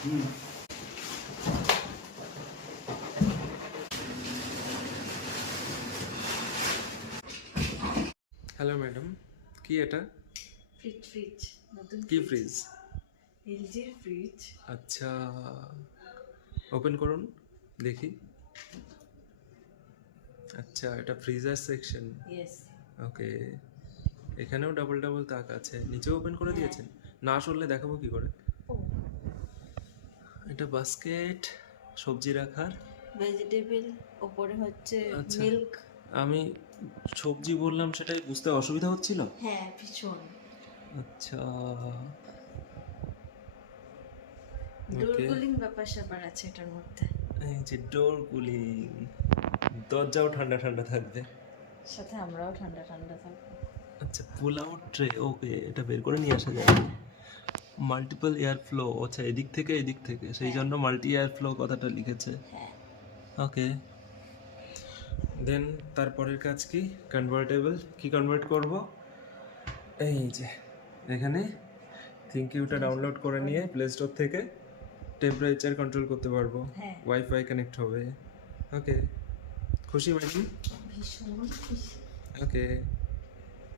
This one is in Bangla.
হ্যালো ম্যাডাম, কি এটা? ফ্রিজ নতুন কি ফ্রিজ? এলজির ফ্রিজ। আচ্ছা, ওপেন করুন দেখি। আচ্ছা, এটা ফ্রিজার সেকশন। ইয়েস। ওকে, এখানেও ডাবল ডাবল তাক আছে, নিচেও ওপেন করে দিয়েছেন। না সরলে দেখাবো কি করে? এটা বাস্কেট, সবজি রাখার। ভেজিটেবল, ওপরে হচ্ছে আচ্ছা, মিল্ক। আমি সবজি বললাম, সেটাই বুঝতে অসুবিধা হচ্ছিল। হ্যাঁ, ভীষণ। আচ্ছা, ডোর ওকে, কুলিং ব্যাপার স্যাপার আছে এটার মধ্যে। এই যে ডোর কুলিং, দরজাও ঠান্ডা ঠান্ডা থাকবে। সাথে আমরাও ঠান্ডা ঠান্ডা থাকবো। আচ্ছা, পুল আউট ট্রে, ওকে, এটা বের করে নিয়ে আসা যায়। মাল্টিপল এয়ার ফ্লো, আচ্ছা এদিক থেকে এদিক থেকে, সেই জন্য মাল্টি এয়ার ফ্লো কথাটা লিখেছে। হ্যাঁ। ওকে, দেন তারপরের কাজ কি? কনভার্টেবল। কি কনভার্ট করব? এই যে এখানে থিঙ্কিউটা ডাউনলোড করে নিয়ে প্লে স্টোর থেকে টেম্পারেচার কন্ট্রোল করতে পারবো। হ্যাঁ। ওয়াইফাই কানেক্ট হবে। ওকে, খুশি ম্যাডাম? ভীষণ খুশি। ওকে।